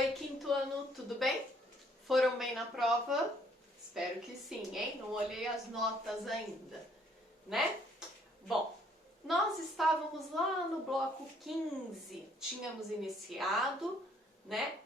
Oi, quinto ano, tudo bem? Foram bem na prova? Espero que sim, hein? Não olhei as notas ainda, né? Bom, nós estávamos lá no bloco 15, tínhamos iniciado, né,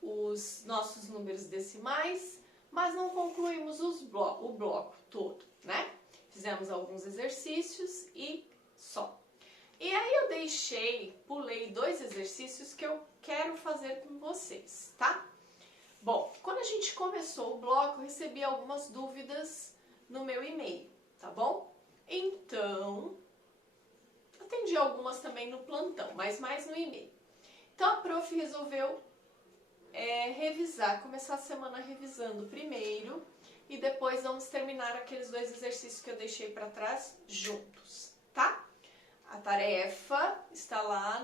os nossos números decimais, mas não concluímos o bloco todo, né? Fizemos alguns exercícios e só. E aí eu pulei 2 exercícios que eu quero fazer com vocês, tá? Bom, quando a gente começou o bloco, eu recebi algumas dúvidas no meu e-mail, tá bom? Então, atendi algumas também no plantão, mas mais no e-mail. Então a prof resolveu revisar, começar a semana revisando primeiro e depois vamos terminar aqueles 2 exercícios que eu deixei para trás juntos, tá? A tarefa está lá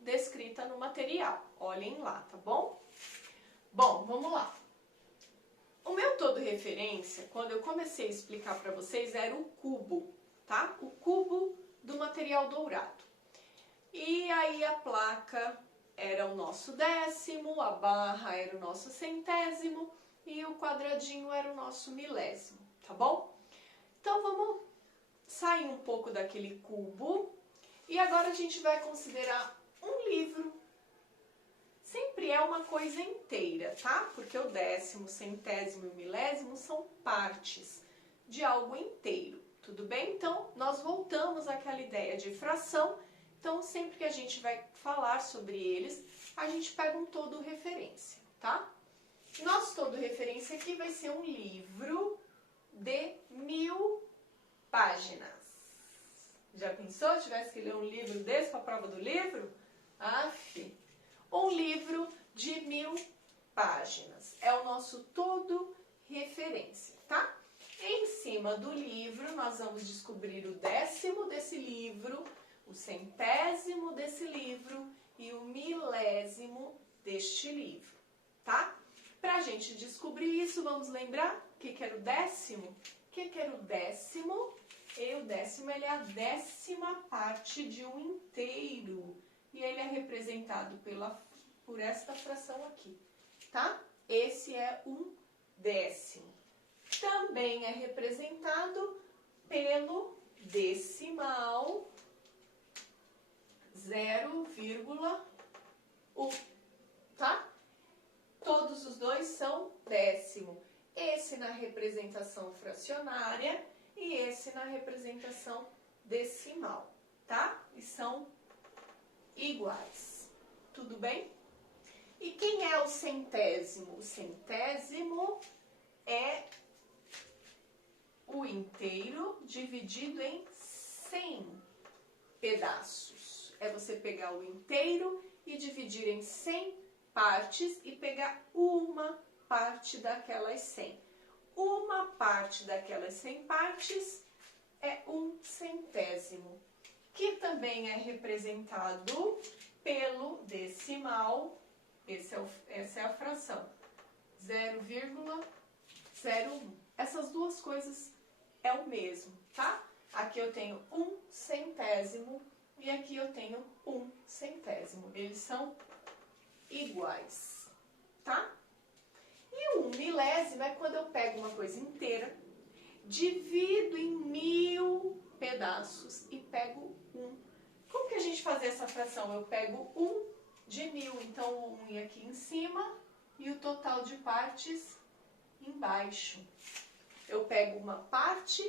descrita no material, olhem lá, tá bom? Bom, vamos lá. O meu todo referência, quando eu comecei a explicar para vocês, era o cubo, tá? O cubo do material dourado. E aí a placa era o nosso décimo, a barra era o nosso centésimo e o quadradinho era o nosso milésimo, tá bom? Então vamos sair um pouco daquele cubo e agora a gente vai considerar um livro. Sempre é uma coisa inteira, tá? Porque o décimo, centésimo e milésimo são partes de algo inteiro, tudo bem? Então, nós voltamos àquela ideia de fração. Então, sempre que a gente vai falar sobre eles, a gente pega um todo referência, tá? Nosso todo referência aqui vai ser um livro de 1000 páginas. Já pensou se tivesse que ler um livro desse para a prova do livro? Aff! Um livro de 1000 páginas. É o nosso todo referência, tá? Em cima do livro, nós vamos descobrir o décimo desse livro, o centésimo desse livro e o milésimo deste livro, tá? Pra gente descobrir isso, vamos lembrar o que era o décimo? O que era o décimo? O décimo ele é a 10ª parte de um inteiro. E ele é representado por esta fração aqui, tá? Esse é um décimo. Também é representado pelo decimal 0,1, tá? Todos os dois são décimo. Esse na representação fracionária e esse na representação decimal, tá? E são iguais. Tudo bem? E quem é o centésimo? O centésimo é o inteiro dividido em 100 pedaços. É você pegar o inteiro e dividir em 100 partes e pegar uma parte daquelas 100. Uma parte daquelas 100 partes é um centésimo, que também é representado pelo decimal, essa é a fração, 0,01. Essas duas coisas é o mesmo, tá? Aqui eu tenho um centésimo e aqui eu tenho um centésimo. Eles são iguais, tá? E um milésimo é quando eu pego uma coisa inteira, divido em 1000 pedaços e pego 1. Como que a gente faz essa fração? Eu pego 1 de 1000, então o 1 aqui em cima e o total de partes embaixo. Eu pego uma parte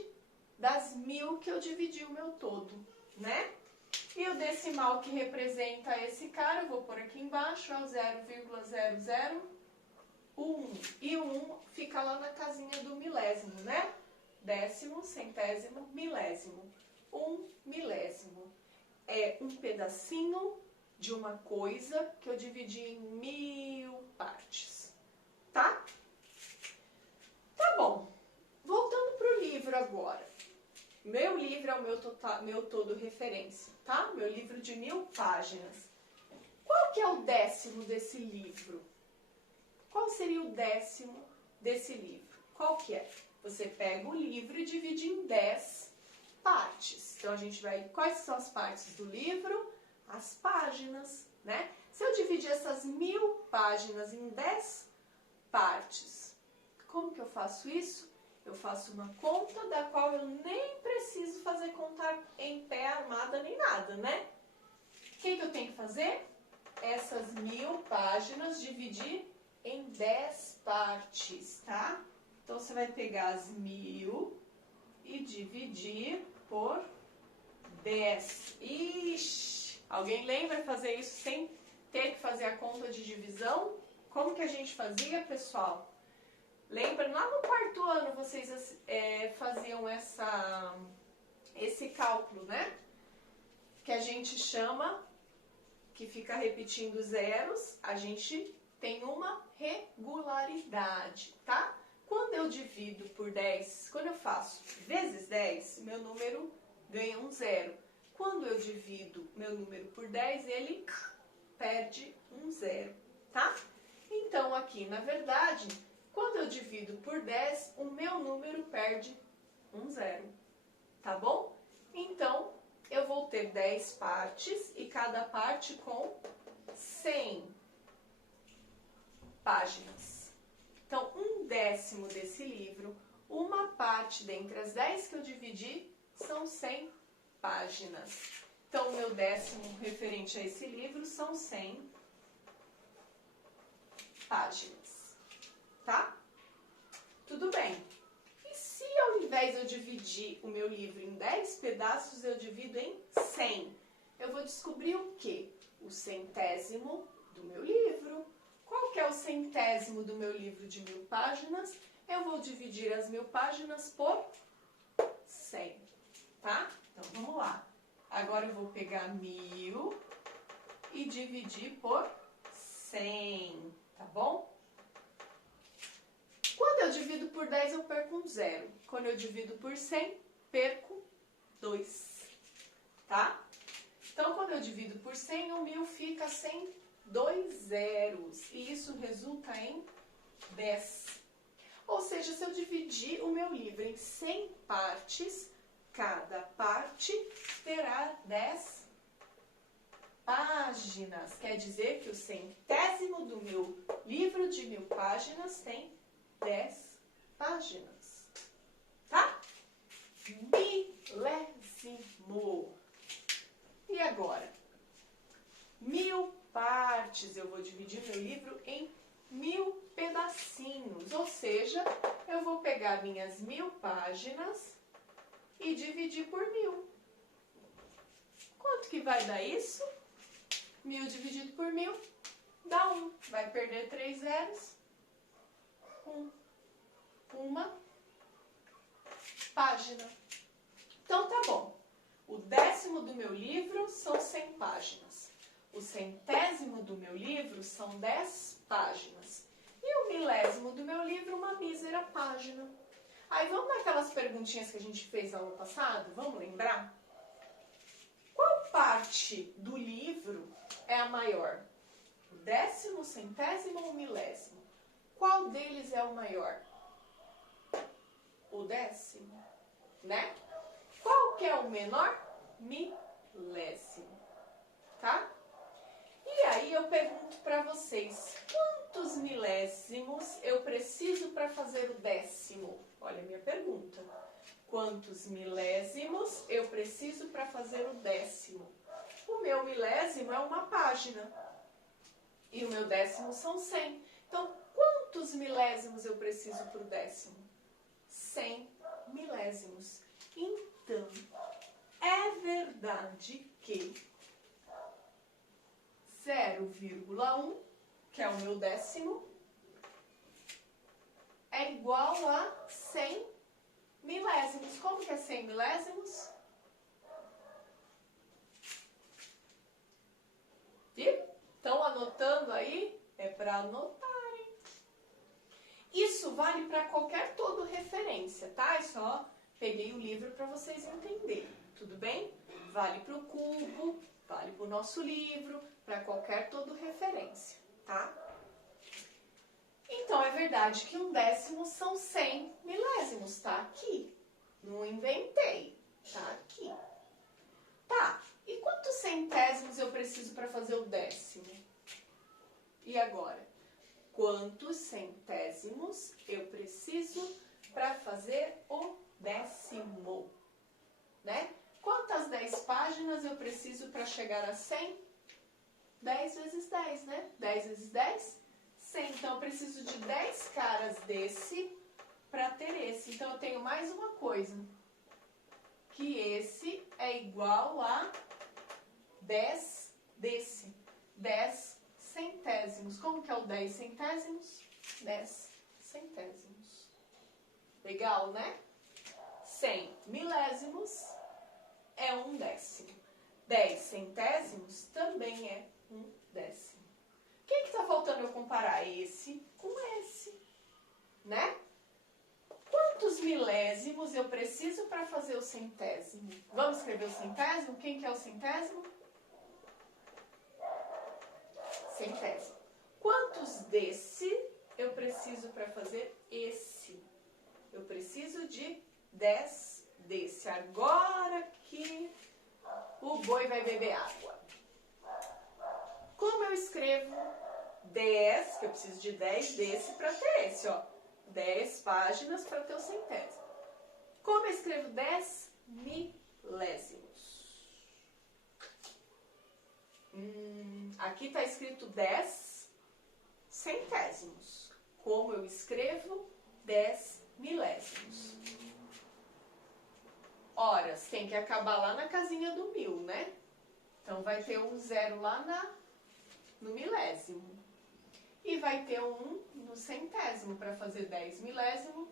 das 1000 que eu dividi o meu todo, né? E o decimal que representa esse cara, eu vou pôr aqui embaixo, é o 0,001. E o 1 fica lá na casinha do milésimo, né? Décimo, centésimo, milésimo. Um milésimo é um pedacinho de uma coisa que eu dividi em 1000 partes, tá? Tá bom. Voltando pro livro agora. Meu livro é o meu todo referência, tá? Meu livro de 1000 páginas. Qual que é o décimo desse livro? Qual seria o décimo desse livro? Qual que é? Você pega o livro e divide em 10 partes. Então, a gente vai... Quais são as partes do livro? As páginas, né? Se eu dividir essas 1000 páginas em 10 partes, como que eu faço isso? Eu faço uma conta da qual eu nem preciso fazer conta em pé, armada, nem nada, né? O que eu tenho que fazer? Essas 1000 páginas dividir em 10 partes, tá? Então, você vai pegar as 1000 e dividir por 10. Ixi! Alguém lembra fazer isso sem ter que fazer a conta de divisão? Como que a gente fazia, pessoal? Lembra, lá no quarto ano vocês faziam esse cálculo, né? Que a gente chama, que fica repetindo zeros, a gente tem uma regularidade, tá? Quando eu divido por 10, quando eu faço vezes 10, meu número ganha um zero. Quando eu divido meu número por 10, ele perde um zero, tá? Então, aqui, na verdade, quando eu divido por 10, o meu número perde um zero, tá bom? Então, eu vou ter 10 partes e cada parte com 100 páginas. Então, 1/10 desse livro, uma parte dentre as 10 que eu dividi, são 100 páginas. Então, o meu décimo referente a esse livro são 100 páginas, tá? Tudo bem. E se ao invés de eu dividir o meu livro em 10 pedaços, eu divido em 100? Eu vou descobrir o quê? O centésimo do meu livro. Qual que é o centésimo do meu livro de 1000 páginas? Eu vou dividir as 1000 páginas por 100, tá? Então, vamos lá. Agora eu vou pegar 1000 e dividir por 100, tá bom? Quando eu divido por 10, eu perco um zero. Quando eu divido por 100, perco 2, tá? Então, quando eu divido por 100, o 1000 fica sem 2 zeros. E isso resulta em 10. Ou seja, se eu dividir o meu livro em 100 partes, cada parte terá 10 páginas. Quer dizer que o centésimo do meu livro de 1000 páginas tem 10 páginas. Tá? Milésimo. E agora? 1000 partes. Eu vou dividir meu livro em 1000 pedacinhos. Ou seja, eu vou pegar minhas 1000 páginas e dividir por 1000. Quanto que vai dar isso? 1000 dividido por 1000 dá 1. Vai perder 3 zeros. 1. Uma página. Então, tá bom. O décimo do meu livro são 100 páginas. O centésimo do meu livro são 10 páginas. E o milésimo do meu livro, uma mísera página. Aí, vamos naquelas perguntinhas que a gente fez no ano passado? Vamos lembrar? Qual parte do livro é a maior? O décimo, o centésimo ou o milésimo? Qual deles é o maior? O décimo, né? Qual que é o menor? Milésimo, tá? E aí eu pergunto para vocês, quantos milésimos eu preciso para fazer o décimo? Olha a minha pergunta. Quantos milésimos eu preciso para fazer o décimo? O meu milésimo é uma página. E o meu décimo são 100. Então, quantos milésimos eu preciso para o décimo? 100 milésimos. Então, é verdade que 0,1, que é o meu décimo, é igual a 100 milésimos. Como que é 100 milésimos? Viu? Estão anotando aí? É para anotarem. Isso vale para qualquer todo referência, tá? Eu só peguei o livro para vocês entenderem, tudo bem? Vale para o cubo, vale para o nosso livro, para qualquer todo referência, tá? Então, é verdade que um décimo são 100 milésimos, tá aqui. Não inventei, tá aqui. Tá, e quantos centésimos eu preciso para fazer o décimo? E agora? Quantos centésimos eu preciso para fazer o décimo? Né? Quantas 10 páginas eu preciso para chegar a 100? 10 vezes 10, né? 10 vezes 10? 100. Então, eu preciso de 10 caras desse para ter esse. Então, eu tenho mais uma coisa. Que esse é igual a 10 desse. 10 centésimos. Como que é o 10 centésimos? 10 centésimos. Legal, né? 100 milésimos é um décimo. 10 centésimos também é um décimo. O que está faltando eu comparar esse com esse? Né? Quantos milésimos eu preciso para fazer o centésimo? Vamos escrever o centésimo? Quem que é o centésimo? Centésimo. Quantos desse eu preciso para fazer esse? Eu preciso de 10 desse. Agora que o boi vai beber água. Como eu escrevo 10, que eu preciso de 10 desse para ter esse, ó. 10 páginas para ter o centésimo. Como eu escrevo 10 milésimos? Aqui está escrito 10 centésimos. Como eu escrevo 10 milésimos? Horas, tem que acabar lá na casinha do mil, né? Então, vai ter um zero lá no milésimo. E vai ter um no centésimo para fazer 10 milésimo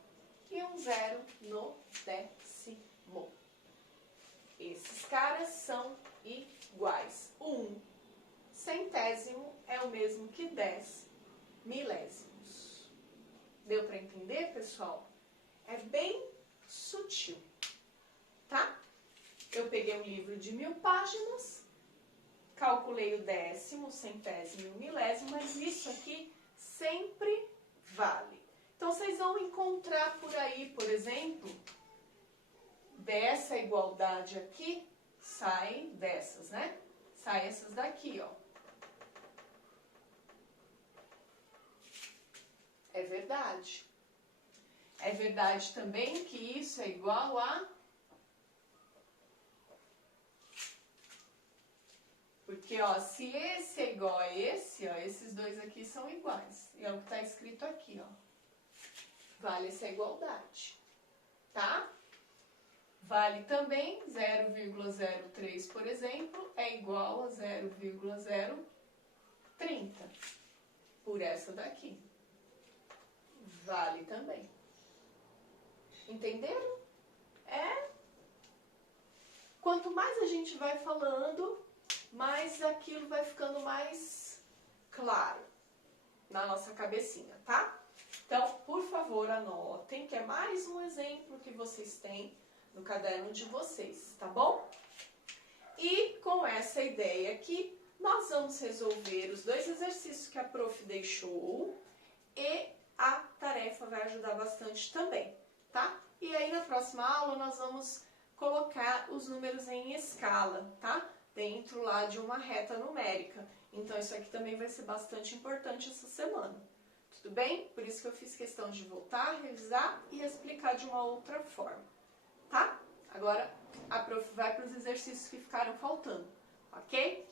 e um zero no décimo. Esses caras são iguais. Um centésimo é o mesmo que 10 milésimos. Deu para entender, pessoal? É bem sutil, tá? Eu peguei um livro de 1000 páginas, calculei o décimo, centésimo e o milésimo, mas isso aqui sempre vale. Então, vocês vão encontrar por aí, por exemplo, dessa igualdade aqui, saem dessas, né? Saem essas daqui, ó. É verdade. É verdade também que isso é igual a... Porque, ó, se esse é igual a esse, ó, esses dois aqui são iguais. E é o que está escrito aqui, ó. Vale essa igualdade, tá? Vale também 0,03, por exemplo, é igual a 0,030 por essa daqui. Vale também. Entenderam? Quanto mais a gente vai falando, mais aquilo vai ficando mais claro na nossa cabecinha, tá? Então, por favor, anotem, que é mais um exemplo que vocês têm no caderno de vocês, tá bom? E com essa ideia aqui, nós vamos resolver os 2 exercícios que a prof deixou e a tarefa vai ajudar bastante também, tá? E aí na próxima aula nós vamos colocar os números em escala, tá? Dentro lá de uma reta numérica. Então isso aqui também vai ser bastante importante essa semana. Tudo bem? Por isso que eu fiz questão de voltar, revisar e explicar de uma outra forma, tá? Agora a prof vai para os exercícios que ficaram faltando, ok?